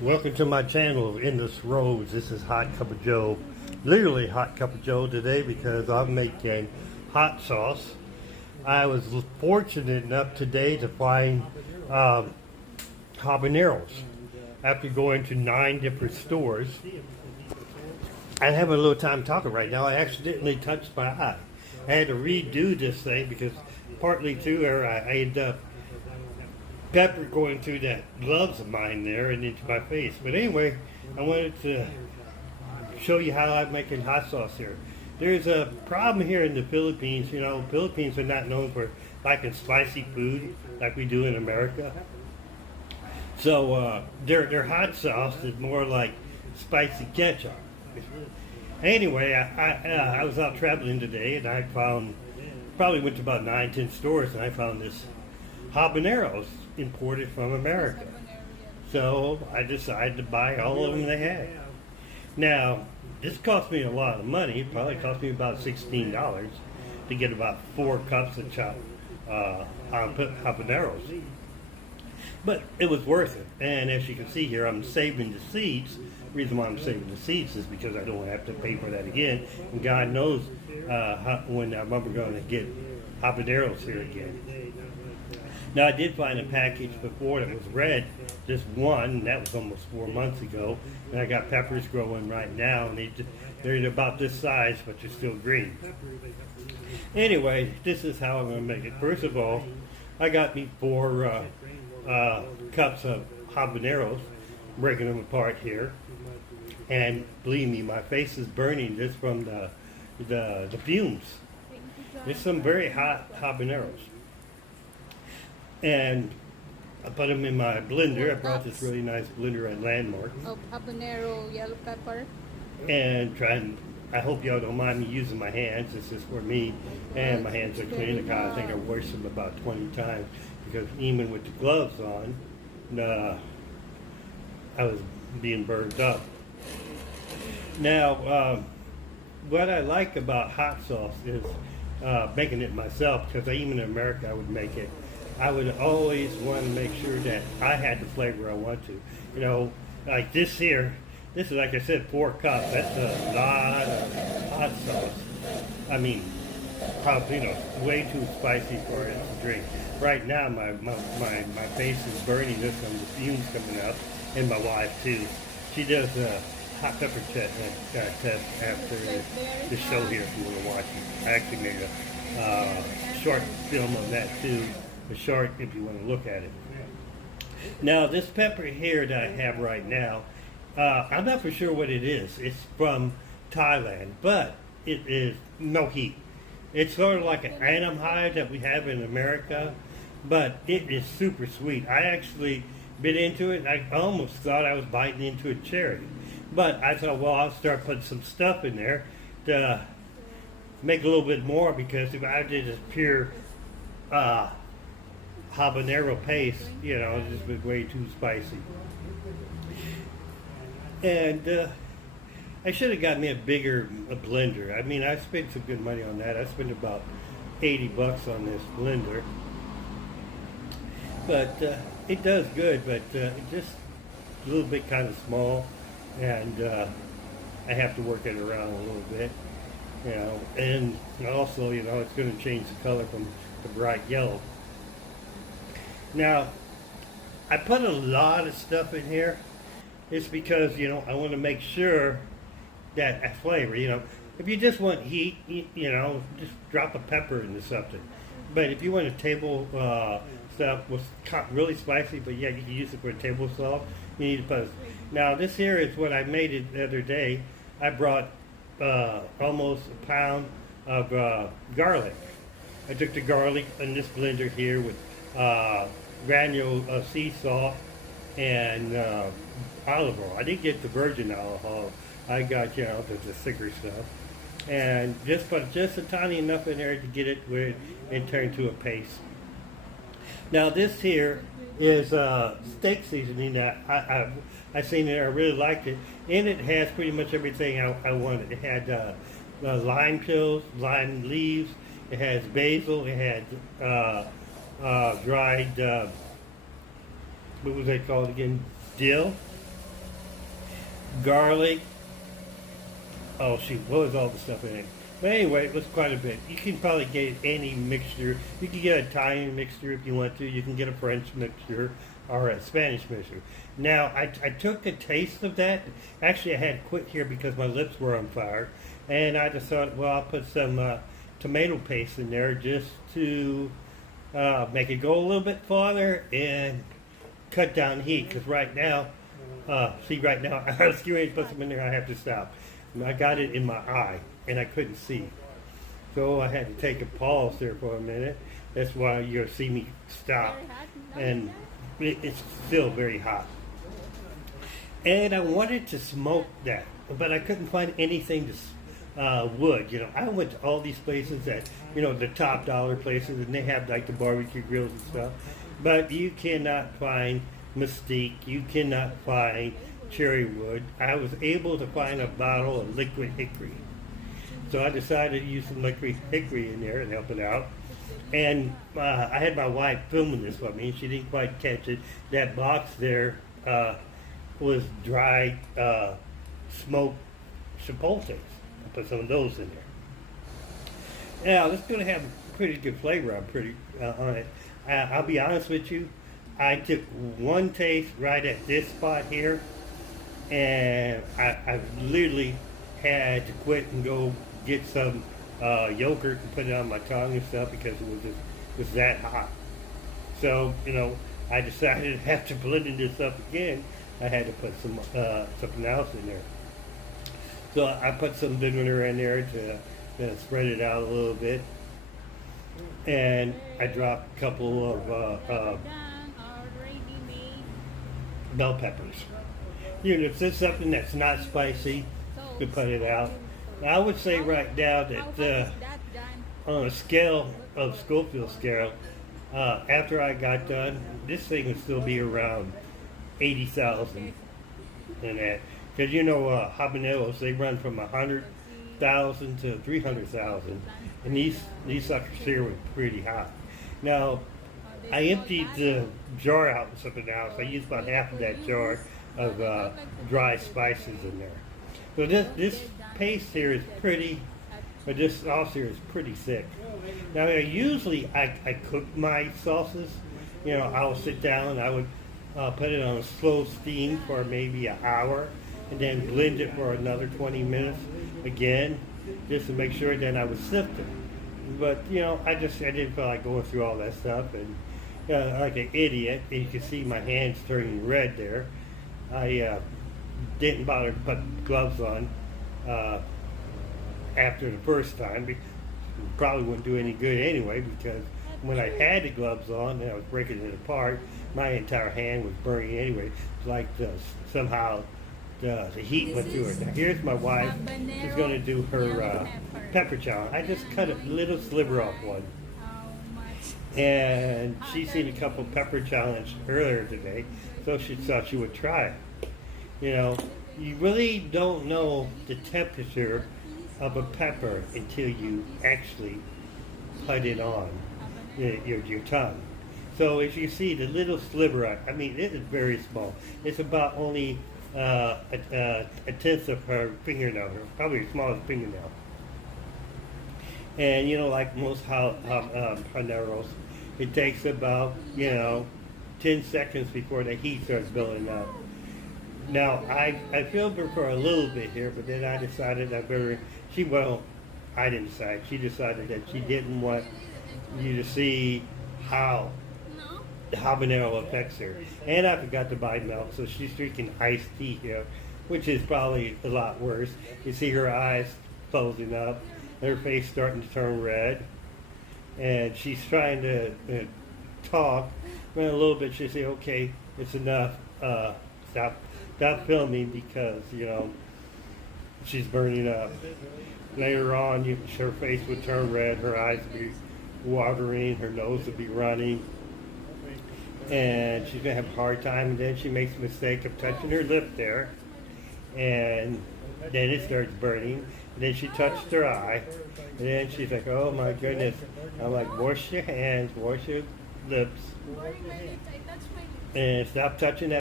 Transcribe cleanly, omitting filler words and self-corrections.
Welcome to my channel of Endless Roads. This is Hot Cup of Joe. Literally Hot Cup of Joe today because I'm making hot sauce. I was fortunate enough today to find habaneros. After going to 9 different stores, I'm having a little time talking right now. I accidentally touched my eye. I had to redo this thing because partly too, I ended up pepper going through that gloves of mine there and into my face. But anyway, I wanted to show you how I'm making hot sauce here. There's a problem here in the Philippines. You know, Philippines are not known for liking spicy food like we do in America. So their hot sauce is more like spicy ketchup. Anyway, I was out traveling today and I found, probably went to about 9-10 stores and I found this habaneros imported from America. So I decided to buy all of them they had. Now, this cost me a lot of money. It probably cost me about $16 to get about 4 cups of chopped habaneros. But it was worth it. And as you can see here, I'm saving the seeds. The reason why I'm saving the seeds is because I don't have to pay for that again. And God knows when I'm ever going to get habaneros here again. Now, I did find a package before that was red, just one, and that was almost 4 months ago. And I got peppers growing right now, and they're about this size, but they're still green. Anyway, this is how I'm going to make it. First of all, I got me 4 cups of habaneros, breaking them apart here. And believe me, my face is burning just from the fumes. There's some very hot habaneros. And I put them in my blender. I brought this really nice blender at Landmark. Of habanero yellow pepper. And I hope y'all don't mind me using my hands. This is for me, and my hands are clean. I think I washed them about 20 times because even with the gloves on, I was being burned up. Now, what I like about hot sauce is making it myself, because even in America I would make it. I would always want to make sure that I had the flavor I want to. You know, like this here, this is, like I said, 4 cups. That's a lot of hot sauce. I mean, probably, way too spicy for it to drink. Right now, my face is burning just from the fumes coming up, and my wife too. She does a hot pepper test after the show here if you want to watch it. I actually made a short film on that too. A short if you want to look at it. Now, this pepper here that I have right now, I'm not for sure what it is. It's from Thailand, but it is no heat. It's sort of like an anam hive that we have in America, but it is super sweet. I actually bit into it. I almost thought I was biting into a cherry. But I thought, well, I'll start putting some stuff in there to make a little bit more, because if I did this pure habanero paste, it's just been way too spicy. And I should have got me a bigger blender. I mean, I spent some good money on that. I spent about $80 on this blender. But it does good, but it's just a little bit kind of small, and I have to work it around a little bit. And also, it's going to change the color from the bright yellow. Now, I put a lot of stuff in here. It's because, I want to make sure that a flavor, if you just want heat, just drop a pepper into something. But if you want a table stuff was really spicy, but yeah, you can use it for a table salt, you need to put. Now, this here is what I made it the other day. I brought almost a pound of garlic. I took the garlic in this blender here with granule sea salt and olive oil. I didn't get the virgin olive oil. I got, the thicker stuff. And just put just a tiny enough in there to get it with and turn to a paste. Now, this here is steak seasoning that I seen it. I really liked it. And it has pretty much everything I wanted. It had lime pills, lime leaves. It has basil. It had dried, what was that called again? Dill. garlic. Oh shoot, what was all the stuff in it? But anyway, it was quite a bit. You can probably get any mixture. You can get an Italian mixture if you want to. You can get a French mixture or a Spanish mixture. Now, I took a taste of that. Actually, I had to quit here because my lips were on fire. And I just thought, well, I'll put some tomato paste in there just to make it go a little bit farther and cut down heat. Because right now, right now, I was getting ready to put some in there. I have to stop. And I got it in my eye, and I couldn't see. So I had to take a pause there for a minute. That's why you'll see me stop. And it's still very hot. And I wanted to smoke that, but I couldn't find anything to wood. You know, I went to all these places that, you know, the top dollar places, and they have like the barbecue grills and stuff. But you cannot find mesquite. You cannot find cherry wood. I was able to find a bottle of liquid hickory. So I decided to use some liquid hickory in there and help it out. And I had my wife filming this for me. She didn't quite catch it. That box there was dried smoked chipotles. I put some of those in there. Now, it's going to have a pretty good flavor. I'm pretty on it. I'll be honest with you. I took one taste right at this spot here, and I literally had to quit and go get some yogurt and put it on my tongue and stuff because it was that hot. So, you know, I decided after blending this up again, I had to put some something else in there. So I put some vinegar in there to spread it out a little bit, and I dropped a couple of bell peppers. You know, if it's something that's not spicy, you can put it out. I would say right now that on a scale of Schofield scale, after I got done, this thing would still be around 80,000 in that. Because you know, habaneros, they run from 100,000 to 300,000, and these suckers here were pretty hot. Now, I emptied the jar out in something else. I used about half of that jar of dry spices in there. So this paste here is pretty, but this sauce here is pretty thick. Now, usually I cook my sauces. You know, I'll sit down, I would put it on a slow steam for maybe an hour, and then blend it for another 20 minutes again, just to make sure that I would sift it. But, you know, I didn't feel like going through all that stuff, and like an idiot, and you can see my hands turning red there. I didn't bother to put gloves on after the first time. Probably wouldn't do any good anyway, because when I had the gloves on and I was breaking it apart, my entire hand was burning anyway. It's like somehow the heat went through it. Now here's my wife. She's going to do her pepper challenge. I just cut a little sliver off one. And she's seen a couple pepper challenge earlier today, so she thought she would try it. You know, you really don't know the temperature of a pepper until you actually put it on your tongue. So as you see, the little sliver, I mean, it is very small. It's about only a tenth of her fingernail, probably as small as a fingernail. And you know, like most habaneros, it takes about, you know, 10 seconds before the heat starts building up. Now, I filmed her for a little bit here, but then I decided I better, I didn't decide. She decided that she didn't want you to see how the habanero affects her. And I forgot to buy milk, so she's drinking iced tea here, which is probably a lot worse. You see her eyes closing up, and her face starting to turn red. And she's trying to talk. Then a little bit, she'll say, okay, it's enough. Stop filming because, you know, she's burning up. Later on, her face would turn red, her eyes would be watering, her nose would be running, and she's going to have a hard time, and then she makes a mistake of touching her lip there, and then it starts burning, and then she touched her eye, and then she's like, oh my goodness. I'm like, wash your hands, wash your lips, and stop touching that